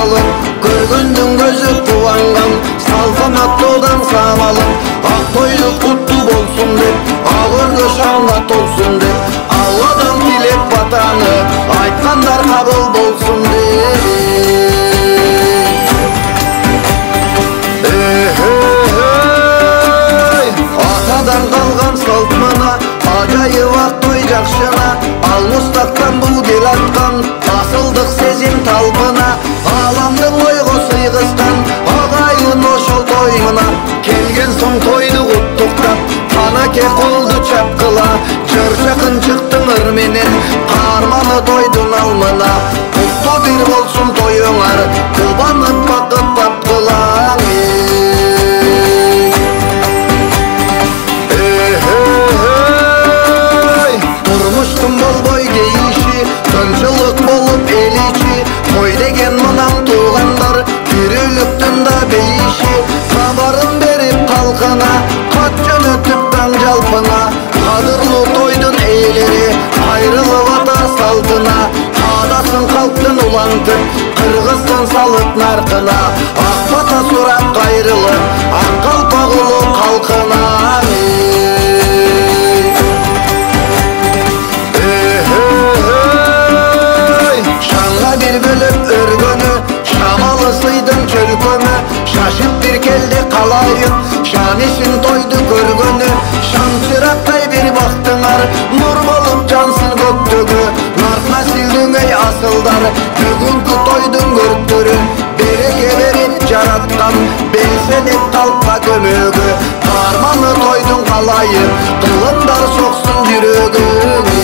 аралым, көргөндүн көзү кубанган, салтанаттуудан самалым. Ак тойду куттуу болсун деп, ак өргө шаңга толсун деп, Алладан тилек батаны, айткандар кабыл болсун деп. Атадан калган салт мына, ажайып ак той жакшына, ал мустактан бул кел аткан, асылдык сезим талпына, аламдын ойго сыйгызган, агайын ошол той мына. Келген соң тойду куттуктап, канаке колду чапкыла, жыр жакын чыктың ыр менен, карманы тойдун алмына. Куттуу бир болсун тоюңар, кубанып бакыт тапкылаң. Турмуштун болбой кейиши, тынчылык болуп эл ичи, той деген мынам туугандар, тирүүлүктүн да бейиши. Кабарын берип калкына, кат жөнөтүп таң жалпына, кадырлуу тойдун ээлери кайрылып ата салтына. Адасын калктын улантып, кыргызстан салып наркына, ак бата сурап кайрылып, ак калпак улуу калкына. Шаңга бир бөлөп өргөнү, шамалы сыйдың чөлкөнү, шашып бир келди калайын, шанисин тойду көргөнү. Шам чырактай бир бактыңар, нур болуп жансын көктөгү. Нарт насилдин эй асылдар, бүгүнкү тойдун көрктөрү. Береке берип жараткан, белсенip калпка көмөгү. Карманы тойдун калайын, кылымдар соксун жүрөгүңө.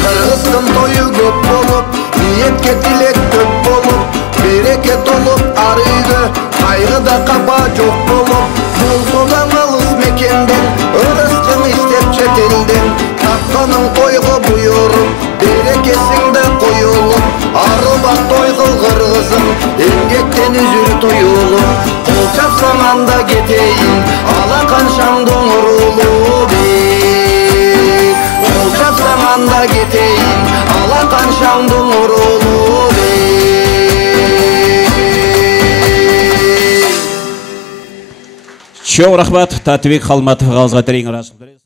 Кыргыздын тою көп болуп, ниетке тилек көп болуп, береке толуп ар үйгө, кайгыда капа жок болуп. Болсо да алыс мекенден, ырыскын издеп чет элден, тапканың тойго буйруп, берекесиңде коюлуп. Арыбак той кыл кыргызым, эмгектен үзүр туюлуп. Кол чапсаң анда кетейин, алакан шаңдың урулуу бек. Кол чапсаң анда кетейин, алакан шаңдың урулуу бек. Чоң рахмат, Татыбек Халматов, Галзат Рейн.